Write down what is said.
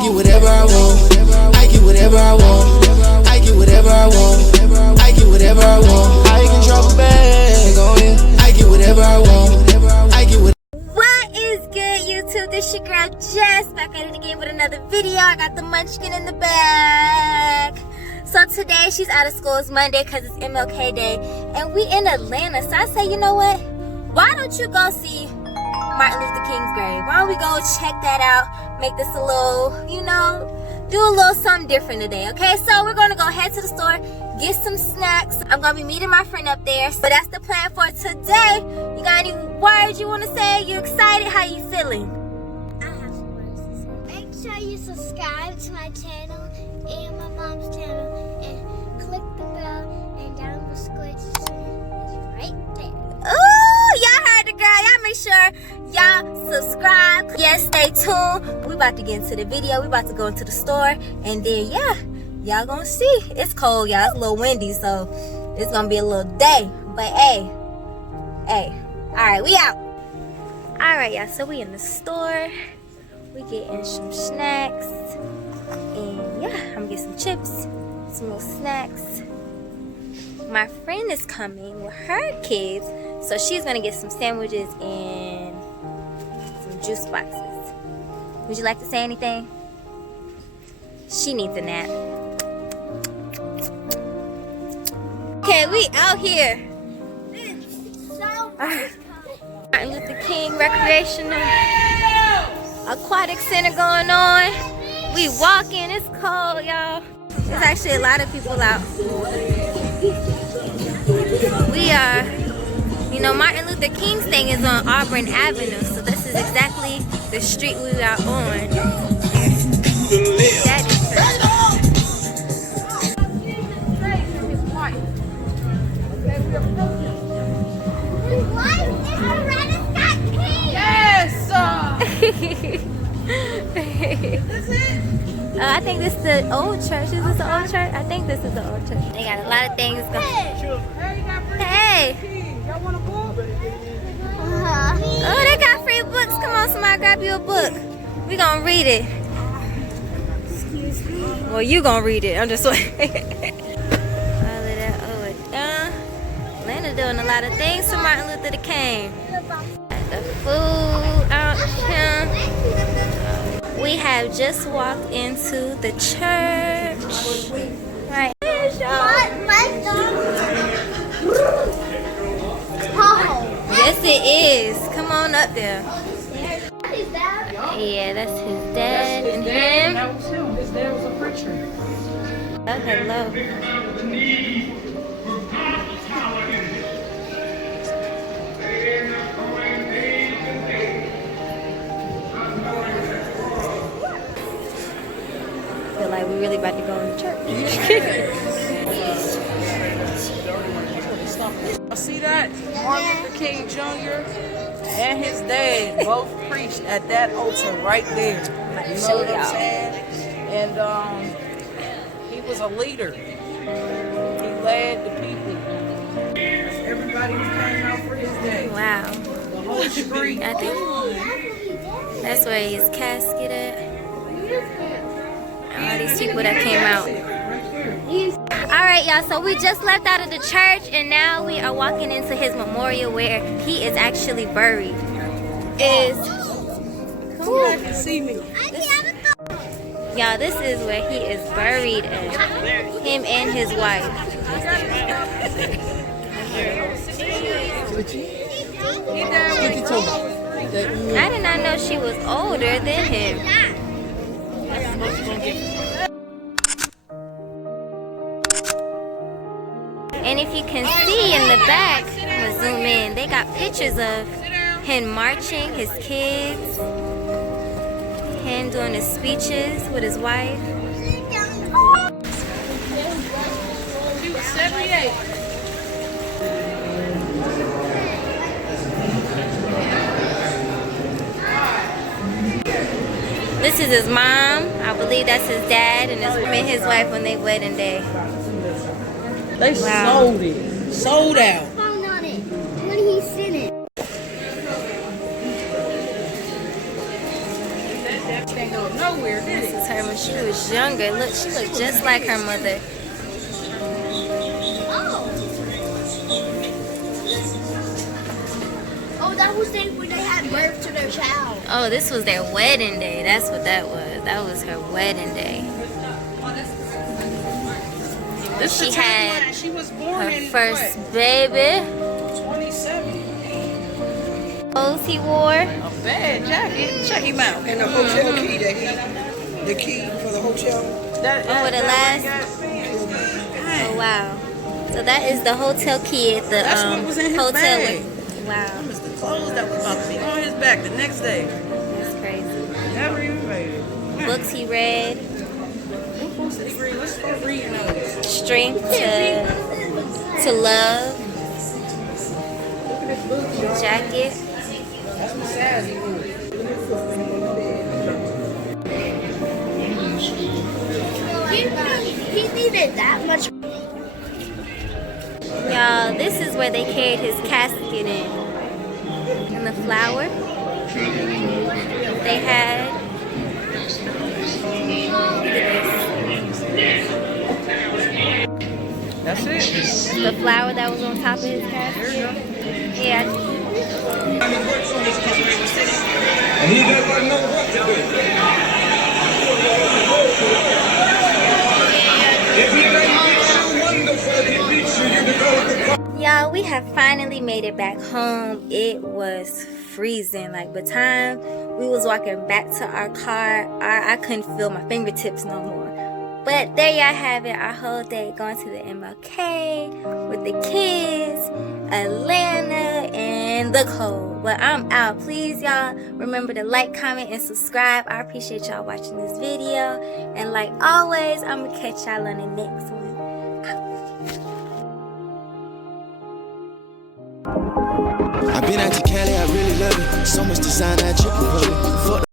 get whatever I want. I get whatever I want. I get whatever I want. I get whatever I want. I can drop a bag on it. I get whatever I want. I get whatever. What is good, YouTube? This your girl Jess, back at it again with another video. I got the munchkin in the bag. So today she's out of school. It's Monday because it's MLK Day, and we in Atlanta. So I say, you know what? Why don't you go see Martin Luther King's grave? Why don't we go check that out? Make this a little, do a little something different today, okay? So we're gonna go head to the store, get some snacks. I'm gonna be meeting my friend up there. So that's the plan for today. You got any words you wanna say? You excited? How you feeling? I have some words to say. Make sure you subscribe to my channel and my mom's channel and click the bell and down the squid is right there. Ooh, y'all heard the girl. Y'all make sure y'all subscribe. Yes, stay tuned. We about to get into the video. We about to go into the store, and then y'all gonna see. It's cold, y'all. It's a little windy, so it's gonna be a little day. But hey, all right, we out. All right, y'all. So we in the store. We getting some snacks, and I'm gonna get some chips, some little snacks. My friend is coming with her kids, so she's gonna get some sandwiches and some juice boxes. Would you like to say anything? She needs a nap. Okay, we out here. Martin Luther King Recreational Aquatic Center going on. We walking. It's cold, y'all. There's actually a lot of people out. We are, Martin Luther King's thing is on Auburn Avenue, so this is exactly the street we are on. That is I think this is the old church. Is this the old church? I think this is the old church. They got a lot of things going. Hey! Y'all want a book? Oh, they got free books. Come on, somebody grab you a book. We gonna read it. Excuse me. Well, you gonna read it. I'm just waiting. All of that. Oh, it's done. Atlanta doing a lot of things for Martin Luther King. The food out here. We have just walked into the church. Right. Yes, it is. Come on up there. Yeah, that's his dad and him. That was him. His dad was a preacher. Oh, hello. Feel like we really about to go in the church. See that? Martin Luther King Jr. and his dad both preached at that altar right there. You know what I'm saying? And he was a leader. He led the people. Everybody was came out for his day. Wow. The whole street. I think that's where his casket at. All these people that came out. Alright, y'all, so we just left out of the church, and now we are walking into his memorial where he is actually buried. Come on. See me. Y'all, this is where he is buried at. Him and his wife. I did not know she was older than him. And if you can see in the back, I'm gonna zoom in, they got pictures of him marching, his kids, him doing his speeches with his wife. She was 78. This is his mom. I believe that's his dad, and his wife on their wedding day. They sold it. Sold out. Found on it when he sent it. Can't go nowhere. here, did This he? is her when she was younger. Look, she looked just like her mother. Oh, that was when they had birth to their child. Oh, this was their wedding day. That's what that was. That was her wedding day. This She the had timeline. She was born Her in first what? baby. 27. Clothes he wore. A bad jacket. Check him out. And the hotel key that the key for the hotel. That, for the last- Oh wow. So that is the hotel key at the That's what was in his hotel. bag. Wow, That was the clothes that was about to be on his back the next day. that's crazy. Never even made it. Books he read. What books did he read? Let's start reading those. Strength to love. Jacket. That's what size he wore. He needed that much. Y'all, this is where they carried his casket in. And the flower they had. Look at this. That's it. The flower that was on top of his casket. Yeah. And he doesn't know what to do. If he doesn't beat you, wonderful. If he beats you, you develop the Y'all, we have finally made it back home. It was freezing. Like, by the time we was walking back to our car, I couldn't feel my fingertips no more. But there y'all have it, our whole day going to the MLK with the kids, Atlanta, and the cold. But I'm out. Please, y'all, remember to like, comment, and subscribe. I appreciate y'all watching this video. And like always, I'm going to catch y'all on the next one. I've been out to Cali, I really love it. So much design, I tripping,